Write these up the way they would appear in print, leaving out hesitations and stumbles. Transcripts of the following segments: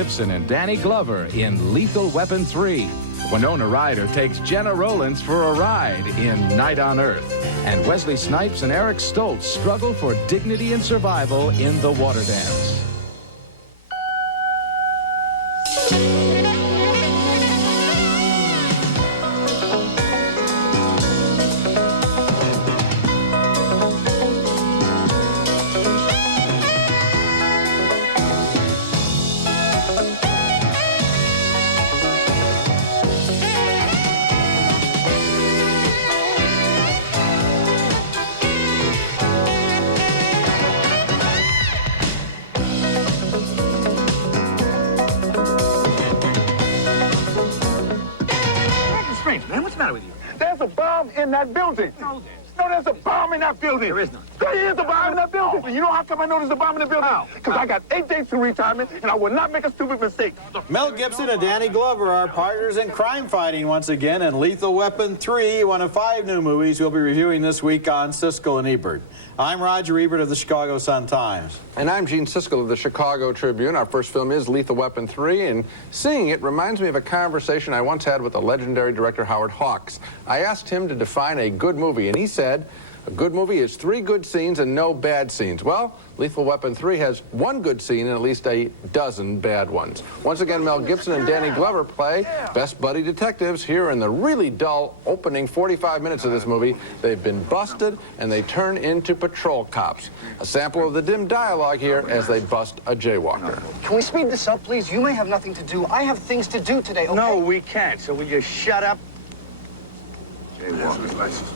Gibson and Danny Glover in Lethal Weapon 3. Winona Ryder takes Jenna Rollins for a ride in Night on Earth. And Wesley Snipes and Eric Stoltz struggle for dignity and survival in The Waterdance. Man, what's the matter with you? There's a bomb in that building. No, there's a bomb in that building. There is none. There is a bomb in that building. Oh. You know how come I know there's a bomb in the building? Because I got 8 days to retirement, and I will not make a stupid mistake. Mel Gibson and Danny Glover are partners in crime fighting once again in Lethal Weapon 3, one of 5 new movies we'll be reviewing this week on Siskel and Ebert. I'm Roger Ebert of the Chicago Sun-Times. And I'm Gene Siskel of the Chicago Tribune. Our first film is Lethal Weapon 3, and seeing it reminds me of a conversation I once had with the legendary director Howard Hawks. I asked him to define a good movie, and he said, a good movie is 3 good scenes and no bad scenes. Well, Lethal Weapon 3 has 1 good scene and at least a dozen bad ones. Once again, Mel Gibson and Danny Glover play best buddy detectives here in the really dull opening 45 minutes of this movie. They've been busted and they turn into patrol cops. A sample of the dim dialogue here as they bust a jaywalker. Can we speed this up, please? You may have nothing to do. I have things to do today, okay? No, we can't. So will you shut up? Jaywalking license.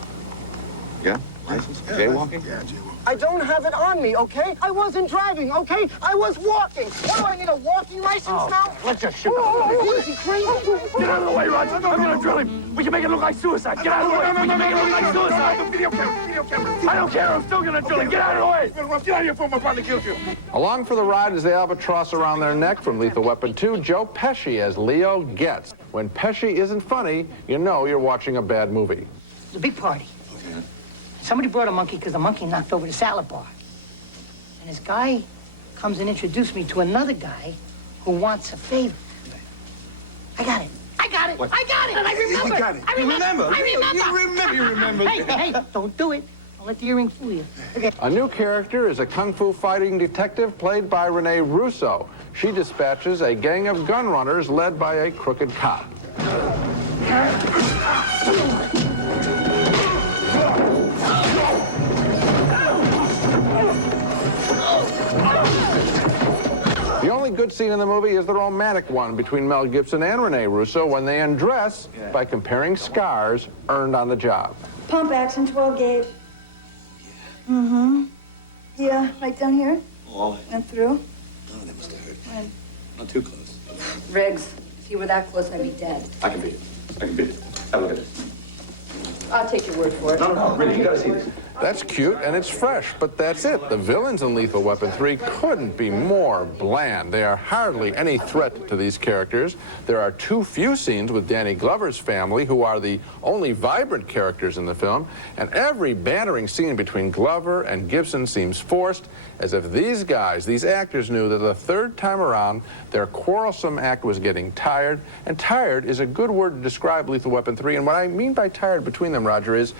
Yeah? License? Jaywalking? Yeah, jaywalking. I don't have it on me, okay? I wasn't driving, okay? I was walking. What do I need, a walking license now? Let's just shoot Is he crazy? Get out of the way, Roger. I'm going to drill him. We can make it look like suicide. Get out of the way. We can make it look like suicide. Video camera. I don't care. I'm still going to drill him. Get out of the way. Get out of here before my partner kills you. Along for the ride is the albatross around their neck from Lethal Weapon 2, Joe Pesci as Leo Getz. When Pesci isn't funny, you know you're watching a bad movie. It's a big party. Somebody brought a monkey because the monkey knocked over the salad bar. And this guy comes and introduced me to another guy who wants a favor. I got it. I got it. What? I got it. And I remember. You got it. I remember. You remember. Hey, don't do it. Don't let the earring fool you. Okay. A new character is a kung fu fighting detective played by Renee Russo. She dispatches a gang of gun runners led by a crooked cop. The only good scene in the movie is the romantic one between Mel Gibson and Renee Russo when they undress by comparing scars earned on the job. Pump action, 12 gauge. Mm-hmm. Yeah, right down here. Oh, And through. oh, that must have hurt. When? Not too close. Riggs, if you were that close, I'd be dead. I can beat it. I can beat it. Have a look at it. I'll take your word for it. No, really, you gotta see this. That's cute and it's fresh, but that's it. The villains in Lethal Weapon 3 couldn't be more bland. They are hardly any threat to these characters. There are too few scenes with Danny Glover's family, who are the only vibrant characters in the film, and every bantering scene between Glover and Gibson seems forced, as if these guys, these actors, knew that the third time around, their quarrelsome act was getting tired, and tired is a good word to describe Lethal Weapon 3, and what I mean by tired between them, Roger, is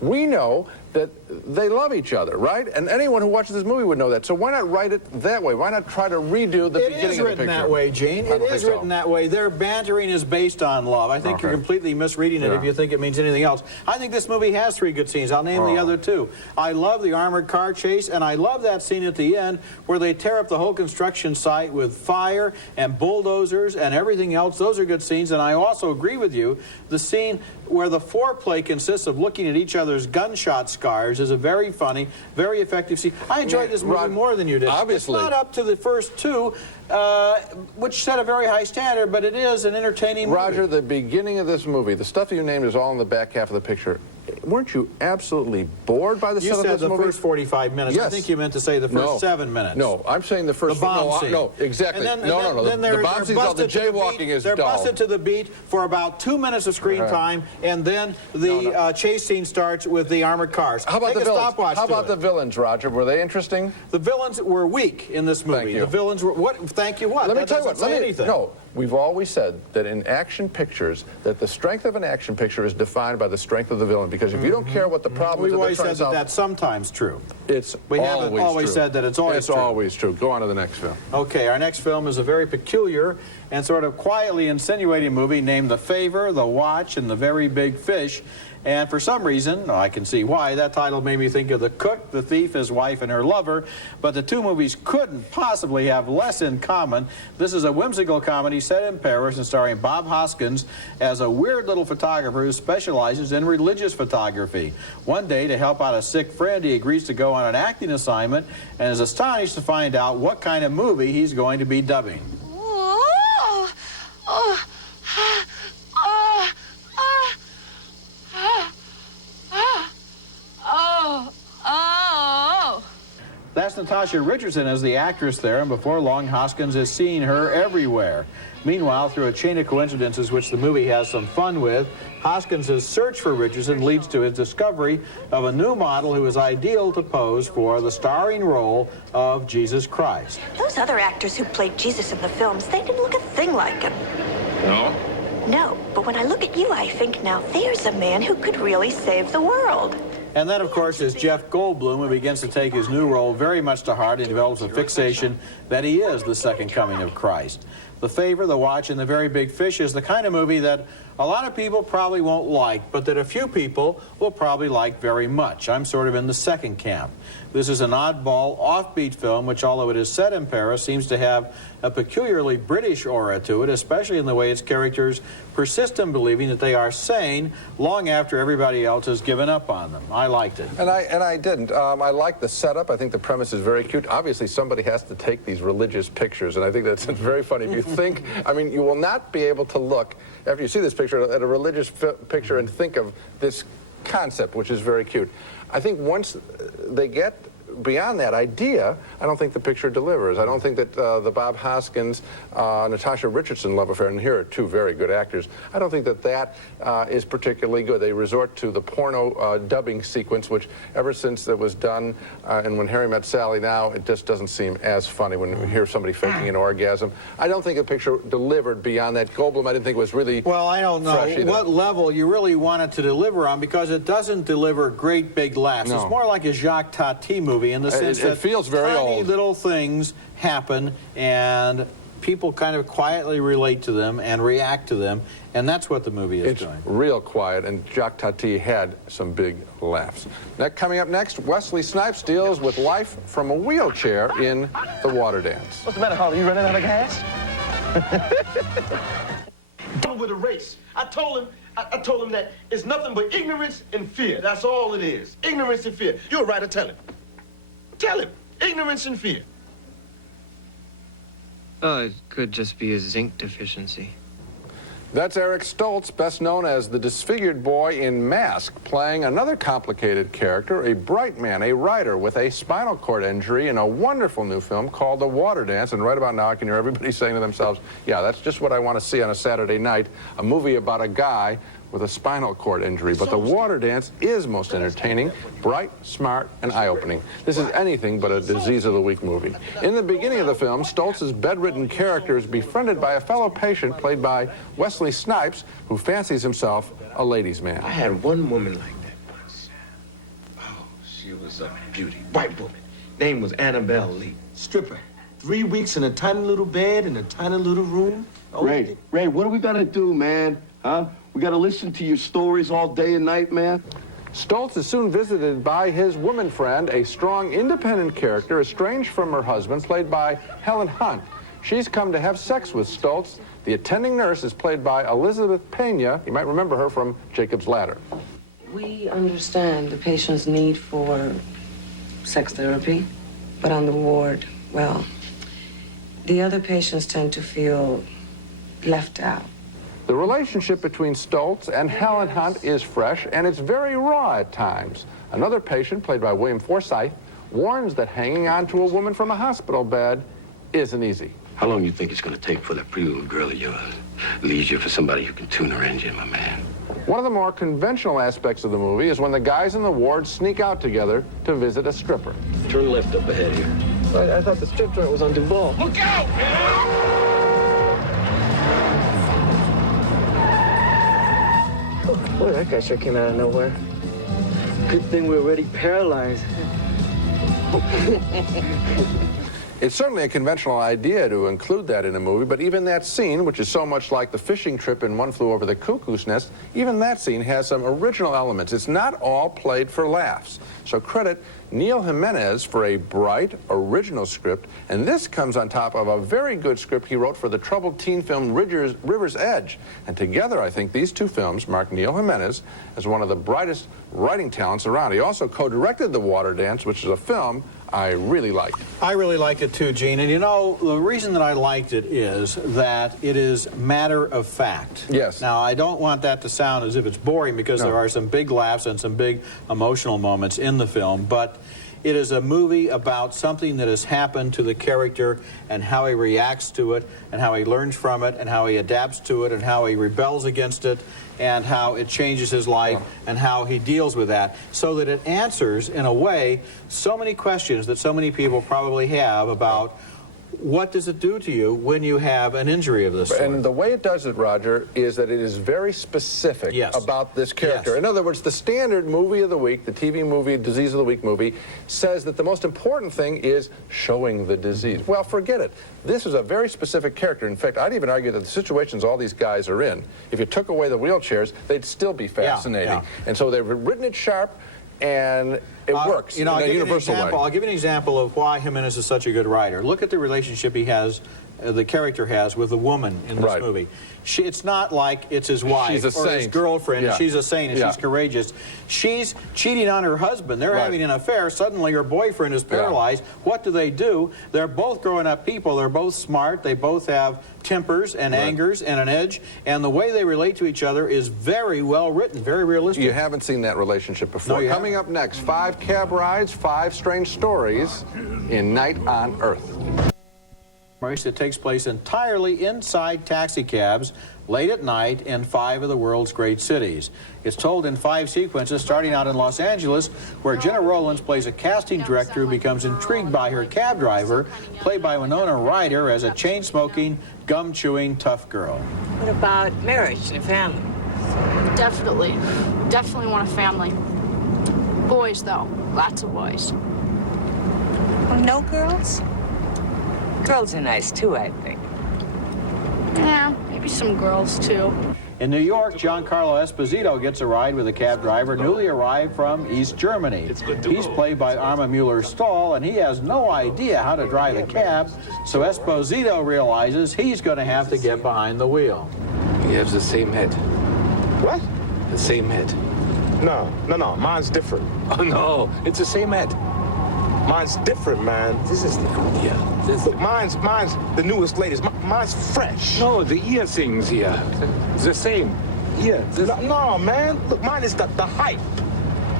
we know that they love each other, right? And anyone who watches this movie would know that. So why not write it that way? Why not try to redo the beginning of the picture? It is written that way, Gene. It is written that way. Their bantering is based on love. I think you're completely misreading it if you think it means anything else. I think this movie has 3 good scenes. I'll name the other 2. I love the armored car chase, and I love that scene at the end where they tear up the whole construction site with fire and bulldozers and everything else. Those are good scenes, and I also agree with you. The scene where the foreplay consists of looking at each other's gunshot scars is a very funny, very effective scene. I enjoyed this movie more than you did. Obviously. It's not up to the first 2, which set a very high standard, but it is an entertaining movie. Roger, the beginning of this movie, the stuff you named is all in the back half of the picture. weren't you absolutely bored by the You setup said of this the movie? first 45 minutes. Yes. I think you meant to say the first 7 minutes. No, I'm saying the first... The bomb scene. No, exactly. And then, no. The bomb scene, the jaywalking is dull. They're busted to the beat for about 2 minutes of screen time, and then the chase scene starts with the armored cars. How about Take the a villains? stopwatch How to about it. the villains, Roger? Were they interesting? The villains were weak in this movie. Thank you. The villains were... What? Thank you what? Let me That tell you doesn't what. say anything. No, we've always said that in action pictures, that the strength of an action picture is defined by the strength of the villain. Because if you don't care what the problem is, We've that always they're said trying that to that's sometimes true. It's We haven't always true. said that it's always true. It's always true. Go on to the next film. Okay, our next film is a very peculiar and sort of quietly insinuating movie named The Favor, The Watch, and The Very Big Fish. And for some reason, I can see why, that title made me think of The Cook, The Thief, His Wife, and Her Lover. But the two movies couldn't possibly have less in common. This is a whimsical comedy set in Paris and starring Bob Hoskins as a weird little photographer who specializes in religious photography. One day, to help out a sick friend, he agrees to go on an acting assignment and is astonished to find out what kind of movie he's going to be dubbing. That's Natasha Richardson as the actress there, and before long, Hoskins is seeing her everywhere. Meanwhile, through a chain of coincidences which the movie has some fun with, Hoskins' search for Richardson leads to his discovery of a new model who is ideal to pose for the starring role of Jesus Christ. Those other actors who played Jesus in the films, they didn't look a thing like him. No? No, but when I look at you, I think now there's a man who could really save the world. And then, of course, is Jeff Goldblum, who begins to take his new role very much to heart and develops a fixation that he is the second coming of Christ. The Favor, The Watch, and The Very Big Fish is the kind of movie that a lot of people probably won't like, but that a few people will probably like very much. I'm sort of in the second camp. This is an oddball, offbeat film, which, although it is set in Paris, seems to have a peculiarly British aura to it, especially in the way its characters persist in believing that they are sane long after everybody else has given up on them. I liked it. And I didn't. I like the setup. I think the premise is very cute. Obviously, somebody has to take these religious pictures, and I think that's very funny. If you think, I mean, you will not be able to look, after you see this picture, at a religious picture and think of this concept, which is very cute. I think once they get beyond that idea, I don't think the picture delivers. I don't think that the Bob Hoskins, Natasha Richardson love affair, and here are two very good actors, I don't think that that is particularly good. They resort to the porno dubbing sequence, which ever since it was done, and When Harry Met Sally now, it just doesn't seem as funny when you hear somebody faking an orgasm. I don't think the picture delivered beyond that. Goldblum, I didn't think was really Well, I don't know what level you really want it to deliver on, because it doesn't deliver great big laughs. No. It's more like a Jacques Tati movie in the sense it that feels very tiny old. little things happen and people kind of quietly relate to them and react to them, and that's what the movie is doing. It's real quiet, and Jacques Tati had some big laughs. Coming up next, Wesley Snipes deals with life from a wheelchair in The Waterdance. What's the matter, Harley? You running out of gas? Done with a race. I told him that it's nothing but ignorance and fear. That's all it is. Ignorance and fear. You're right, tell him. Tell him. Ignorance and fear. Oh, it could just be a zinc deficiency. That's Eric Stoltz, best known as the disfigured boy in Mask, playing another complicated character, a bright man, a writer with a spinal cord injury in a wonderful new film called The Waterdance. And right about now, I can hear everybody saying to themselves, yeah, that's just what I want to see on a Saturday night, a movie about a guy with a spinal cord injury. But The Waterdance is most entertaining, bright, smart, and eye-opening. This is anything but a Disease of the Week movie. In the beginning of the film, Stoltz's bedridden character is befriended by a fellow patient played by Wesley Snipes, who fancies himself a ladies' man. I had one woman like that once. Oh, she was a beauty. White woman. Name was Annabelle Lee. Stripper. 3 weeks in a tiny little bed in a tiny little room. Oh, Ray, what are we gonna do, man? Huh? We gotta listen to your stories all day and night, man? Stoltz is soon visited by his woman friend, a strong, independent character, estranged from her husband, played by Helen Hunt. She's come to have sex with Stoltz. The attending nurse is played by Elizabeth Pena. You might remember her from Jacob's Ladder. We understand the patient's need for sex therapy, but on the ward, well, the other patients tend to feel left out. The relationship between Stoltz and Helen Hunt is fresh, and it's very raw at times. Another patient, played by William Forsythe, warns that hanging on to a woman from a hospital bed isn't easy. How long do you think it's going to take for that pretty little girl of yours leaves you for somebody who can tune her engine, my man? One of the more conventional aspects of the movie is when the guys in the ward sneak out together to visit a stripper. Turn left up ahead here. I thought the strip joint was on Duval. Look out, man! Boy, that guy sure came out of nowhere. Good thing we're already paralyzed. It's certainly a conventional idea to include that in a movie, but even that scene, which is so much like the fishing trip in One Flew Over the Cuckoo's Nest, even that scene has some original elements. It's not all played for laughs. So credit Neil Jimenez for a bright, original script, and this comes on top of a very good script he wrote for the troubled teen film River's Edge. And together, I think these two films mark Neil Jimenez as one of the brightest writing talents around. He also co-directed The Waterdance, which is a film I really liked. I really liked it too, Gene. And you know, the reason that I liked it is that it is matter of fact. Yes. Now, I don't want that to sound as if it's boring, because there are some big laughs and some big emotional moments in the film, but it is a movie about something that has happened to the character and how he reacts to it and how he learns from it and how he adapts to it and how he rebels against it and how it changes his life and how he deals with that, so that it answers, in a way, so many questions that so many people probably have about what does it do to you when you have an injury of this sort. And the way it does it, Roger, is that it is very specific about this character. In other words, the standard movie of the week, the TV movie, Disease of the Week movie, says that the most important thing is showing the disease. Well, forget it. This is a very specific character. In fact, I'd even argue that the situations all these guys are in, if you took away the wheelchairs, they'd still be fascinating. And so they've written it sharp, and it works in a universal way. I'll give you an example of why Jimenez is such a good writer. Look at the relationship he has, the character has with the woman in this movie. It's not like it's his wife or his girlfriend, and she's a saint, and she's courageous. She's cheating on her husband. They're having an affair. Suddenly her boyfriend is paralyzed. What do? They're both grown up people. They're both smart. They both have tempers and angers and an edge, and the way they relate to each other is very well written, very realistic. You haven't seen that relationship before. No, Coming up next, 5 cab rides, 5 strange stories in Night on Earth. It takes place entirely inside taxi cabs late at night in 5 of the world's great cities. It's told in 5 sequences, starting out in Los Angeles, where Jenna Rollins plays a casting director who becomes intrigued by her cab driver, played by Winona Ryder, as a chain-smoking, gum-chewing tough girl. What about marriage and a family? Definitely. Definitely want a family. Boys, though. Lots of boys. Well, no girls? Girls are nice, too, I think. Yeah, maybe some girls, too. In New York, Giancarlo Esposito gets a ride with a cab driver newly arrived from East Germany. He's played by Arma Mueller-Stahl, and he has no idea how to drive a cab, so Esposito realizes he's going to have to get behind the wheel. He has the same head. What? The same head. No, mine's different. Oh, no, it's the same head. Mine's different, man. This is different, yeah. Look, mine's the newest, latest. Mine's fresh. No, the ear things here. The same. Here. No, man. Look, mine is the hype.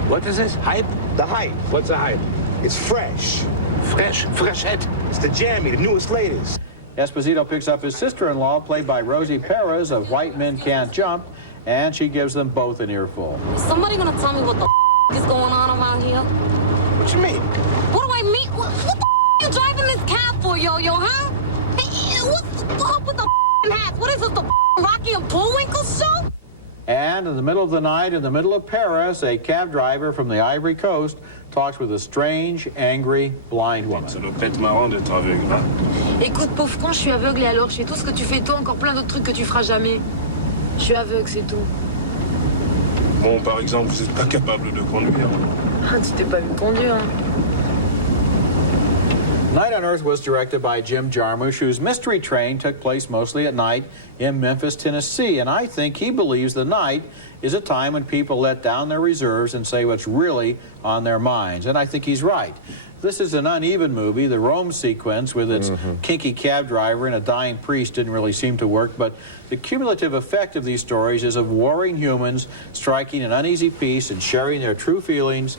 What is this? Hype? The hype. What's the hype? It's fresh. Fresh? Fresh head? It's the jammy, the newest, latest. Esposito picks up his sister-in-law, played by Rosie Perez of White Men Can't Jump, and she gives them both an earful. Is somebody gonna tell me what the is going on around here? What you mean? What do I mean? What the are you driving this cab for, yo-yo, huh? Hey, what's up with the hats? What is this, the Rocky and Bullwinkle show? And in the middle of the night, in the middle of Paris, a cab driver from the Ivory Coast talks with a strange, angry, blind woman. Ça doit pas être marrant d'être aveugle, hein? Écoute, pauvre con, je suis aveugle et alors, je fais tout ce que tu fais, toi, encore plein d'autres trucs que tu feras jamais. Je suis aveugle, c'est tout. Bon, par exemple, vous n'êtes pas capable de conduire. Ah, tu t'es pas vu conduire, hein? Night on Earth was directed by Jim Jarmusch, whose Mystery Train took place mostly at night in Memphis, Tennessee. And I think he believes the night is a time when people let down their reserves and say what's really on their minds. And I think he's right. This is an uneven movie. The Rome sequence with its kinky cab driver and a dying priest didn't really seem to work, but the cumulative effect of these stories is of warring humans striking an uneasy peace and sharing their true feelings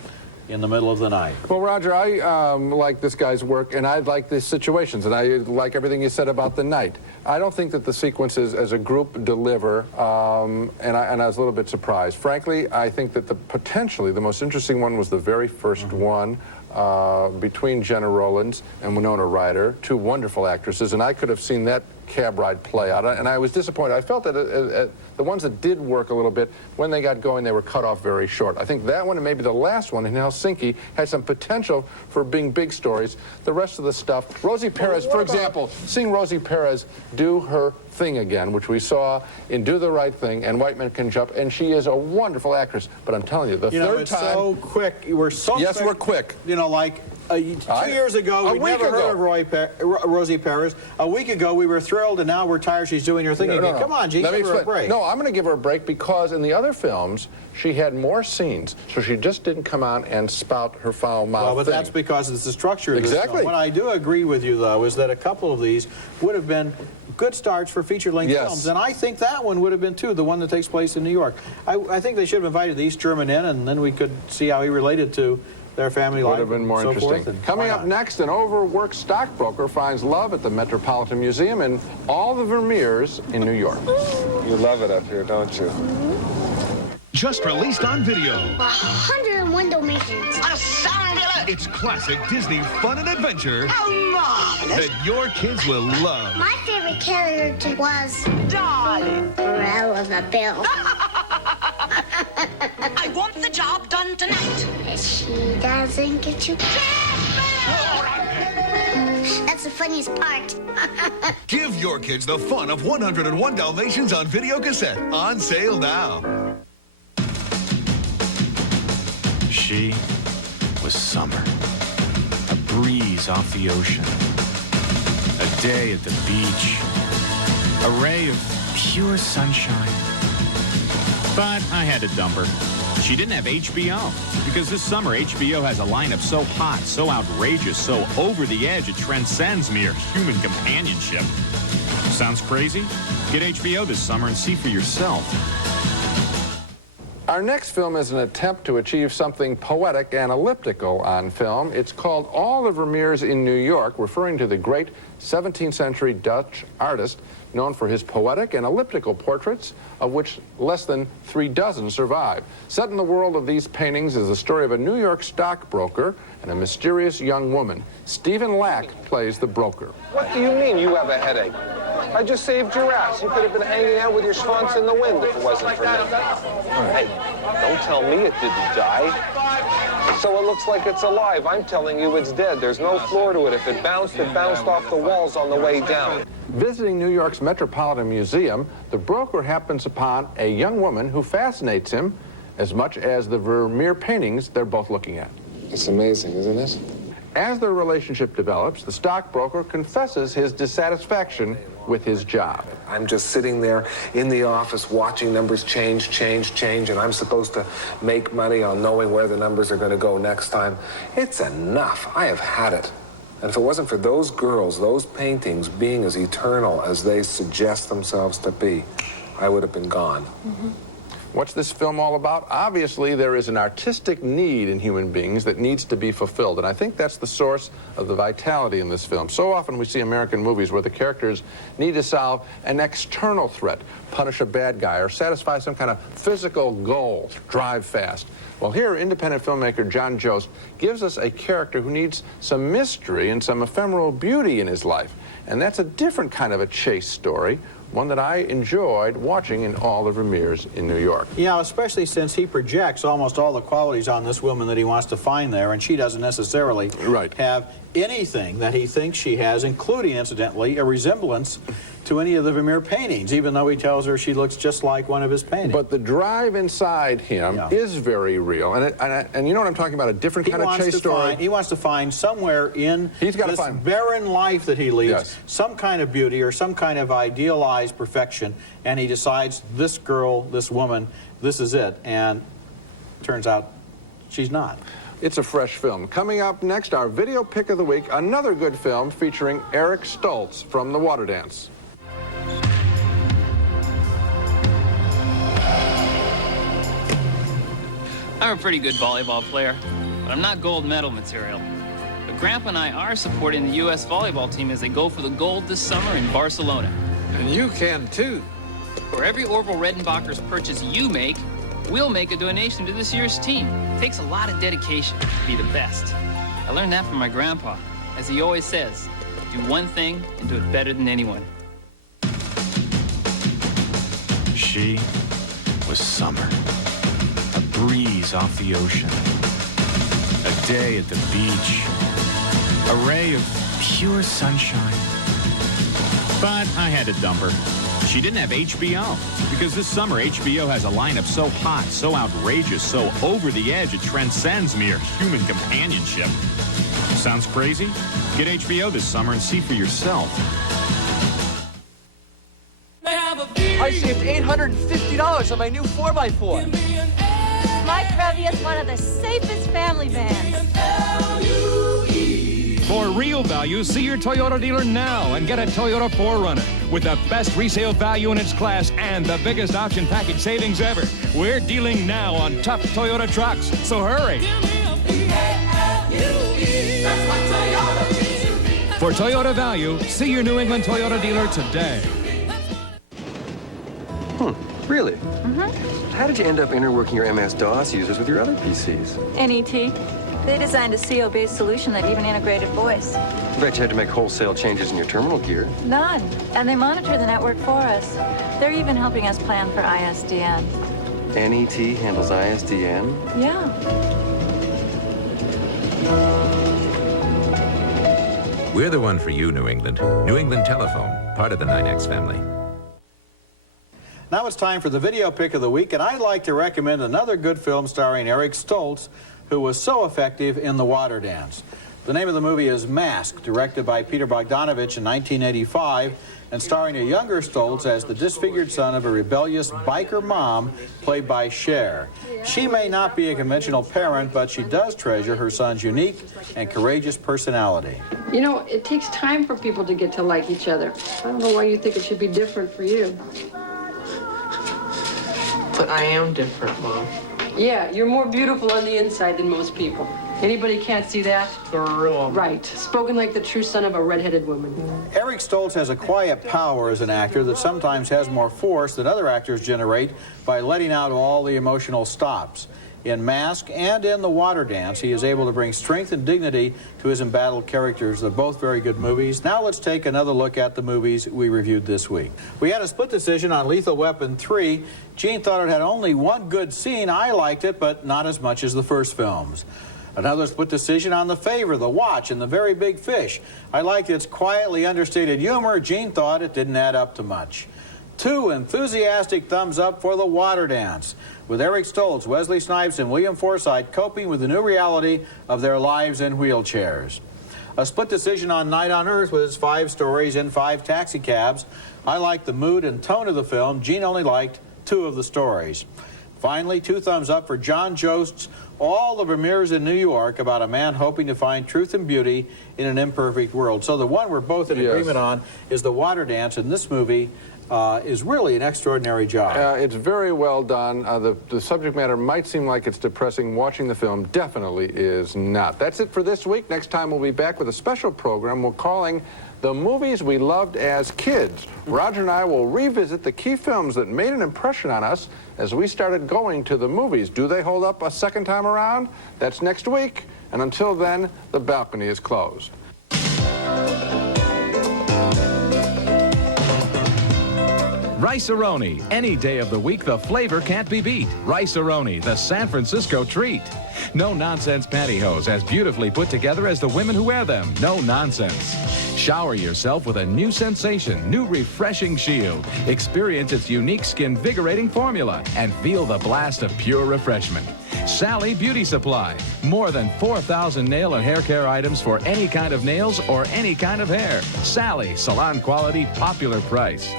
in the middle of the night. Well, Roger, I like this guy's work, and I like the situations, and I like everything you said about the night. I don't think that the sequences as a group deliver, and I was a little bit surprised. Frankly, I think that potentially the most interesting one was the very first one, between Jenna Rollins and Winona Ryder, two wonderful actresses, and I could have seen that cab ride play out, and I was disappointed. I felt that the ones that did work a little bit, when they got going, they were cut off very short. I think that one and maybe the last one in Helsinki had some potential for being big stories. The rest of the stuff, Rosie Perez, for example, seeing Rosie Perez do her thing again, which we saw in Do the Right Thing and White Men Can Jump, and she is a wonderful actress. But I'm telling you, the third time... so quick. We're so yes, quick. We're quick. You know, like 2 years ago, we never heard of Rosie Perez. A week ago, we were thrilled, and now we're tired she's doing her thing again. Come on, Gene, give her a break. No, I'm going to give her a break because in the other films, she had more scenes, so she just didn't come on and spout her foul mouth Well, but thing. that's because it's the structure of this Exactly. film. What I do agree with you, though, is that a couple of these would have been good starts for feature-length films, and I think that one would have been, too, the one that takes place in New York. I think they should have invited the East German in, and then we could see how he related to their family life. Would have been more interesting. Coming up next, an overworked stockbroker finds love at the Metropolitan Museum and all the Vermeers in New York. You love it up here, don't you? Just released on video. 101 Dalmatians. A sound alert! It's classic Disney fun and adventure. Oh, marvelous. That your kids will love. My favorite character was Darling. Cruella de Vil. I want the job done tonight. If she doesn't get you... That's the funniest part. Give your kids the fun of 101 Dalmatians on video cassette. On sale now. She was summer. A breeze off the ocean. A day at the beach. A ray of pure sunshine. But I had to dump her. She didn't have HBO, because this summer HBO has a lineup so hot, so outrageous, so over the edge, it transcends mere human companionship. Sounds crazy? Get HBO this summer and see for yourself. Our next film is an attempt to achieve something poetic and elliptical on film. It's called All the Vermeers in New York, referring to the great 17th century Dutch artist known for his poetic and elliptical portraits, of which less than 3 dozen survive. Set in the world of these paintings is the story of a New York stockbroker and a mysterious young woman. Stephen Lack plays the broker. What do you mean you have a headache? I just saved your ass. You could have been hanging out with your schwanz in the wind if it wasn't for me. Hey, don't tell me it didn't die. So it looks like it's alive. I'm telling you it's dead. There's no floor to it. If it bounced off the walls on the way down. Visiting New York's Metropolitan Museum, the broker happens upon a young woman who fascinates him as much as the Vermeer paintings they're both looking at. It's amazing, isn't it? As their relationship develops, the stockbroker confesses his dissatisfaction with his job. I'm just sitting there in the office watching numbers change, and I'm supposed to make money on knowing where the numbers are going to go next time. It's enough. I have had it. And if it wasn't for those girls, those paintings being as eternal as they suggest themselves to be, I would have been gone. What's this film all about? Obviously, there is an artistic need in human beings that needs to be fulfilled, and I think that's the source of the vitality in this film. So often we see American movies where the characters need to solve an external threat, punish a bad guy, or satisfy some kind of physical goal, drive fast. Well, here, independent filmmaker John Jost gives us a character who needs some mystery and some ephemeral beauty in his life, and that's a different kind of a chase story, one that I enjoyed watching in All the Vermeers in New York. Yeah, especially since he projects almost all the qualities on this woman that he wants to find there, and she doesn't necessarily have anything that he thinks she has, including, incidentally, a resemblance to any of the Vermeer paintings, even though he tells her she looks just like one of his paintings. But the drive inside him is very real. And you know what I'm talking about, a different kind of chase story. He wants to find somewhere in this barren life that he leads, some kind of beauty or some kind of idealized perfection, and he decides this girl, this woman, this is it, and turns out she's not. It's a fresh film. Coming up next, our video pick of the week, another good film featuring Eric Stoltz from the Waterdance. I'm a pretty good volleyball player, but I'm not gold medal material. But Grandpa and I are supporting the U.S. volleyball team as they go for the gold this summer in Barcelona. And you can too. For every Orville Redenbacher's purchase you make, we'll make a donation to this year's team. It takes a lot of dedication to be the best. I learned that from my grandpa. As he always says, do one thing and do it better than anyone. She was summer. A breeze off the ocean. A day at the beach. A ray of pure sunshine. But I had to dump her. She didn't have HBO, because this summer HBO has a lineup so hot, so outrageous, so over the edge, it transcends mere human companionship. Sounds crazy? Get HBO this summer and see for yourself. I saved $850 on my new 4x4. My Previa is one of the safest family vans. For real value, see your Toyota dealer now and get a Toyota 4Runner with the best resale value in its class and the biggest option package savings ever. We're dealing now on tough Toyota trucks, so hurry. For Toyota value, see your New England Toyota dealer today. Really? Mm-hmm. How did you end up interworking your MS-DOS users with your other PCs? NET. They designed a CO-based solution that even integrated voice. I bet you had to make wholesale changes in your terminal gear. None. And they monitor the network for us. They're even helping us plan for ISDN. NET handles ISDN? Yeah. We're the one for you, New England. New England Telephone, part of the 9X family. Now it's time for the video pick of the week, and I'd like to recommend another good film starring Eric Stoltz, who was so effective in The Waterdance. The name of the movie is Mask, directed by Peter Bogdanovich in 1985, and starring a younger Stoltz as the disfigured son of a rebellious biker mom, played by Cher. She may not be a conventional parent, but she does treasure her son's unique and courageous personality. You know, it takes time for people to get to like each other. I don't know why you think it should be different for you. But I am different, Mom. Yeah, you're more beautiful on the inside than most people. Anybody can't see that? Right. Spoken like the true son of a redheaded woman. Eric Stoltz has a quiet power as an actor that sometimes has more force than other actors generate by letting out all the emotional stops. In Mask and in The Waterdance, he is able to bring strength and dignity to his embattled characters. They're both very good movies. Now let's take another look at the movies we reviewed this week. We had a split decision on Lethal Weapon 3. Gene thought it had only one good scene. I liked it, but not as much as the first films. Another split decision on The Favor, The Watch, and The Very Big Fish. I liked its quietly understated humor. Gene thought it didn't add up to much. 2 enthusiastic thumbs up for The Waterdance, with Eric Stoltz, Wesley Snipes, and William Forsythe coping with the new reality of their lives in wheelchairs. A split decision on Night on Earth with its 5 stories and 5 taxicabs. I liked the mood and tone of the film. Gene only liked 2 of the stories. Finally, 2 thumbs up for John Jost's All the Vermeers in New York, about a man hoping to find truth and beauty in an imperfect world. So the one we're both in agreement on is The Waterdance, and this movie is really an extraordinary job. It's very well done. The subject matter might seem like it's depressing. Watching the film definitely is not. That's it for this week. Next time we'll be back with a special program we're calling The Movies We Loved as Kids. Roger and I will revisit the key films that made an impression on us as we started going to the movies. Do they hold up a second time around? That's next week. And until then, the balcony is closed. Rice-A-Roni. Any day of the week, the flavor can't be beat. Rice-A-Roni, the San Francisco treat. No-nonsense pantyhose, as beautifully put together as the women who wear them. No nonsense. Shower yourself with a new sensation, new refreshing shield. Experience its unique skin-vigorating formula and feel the blast of pure refreshment. Sally Beauty Supply. More than 4,000 nail and hair care items for any kind of nails or any kind of hair. Sally, salon quality, popular price.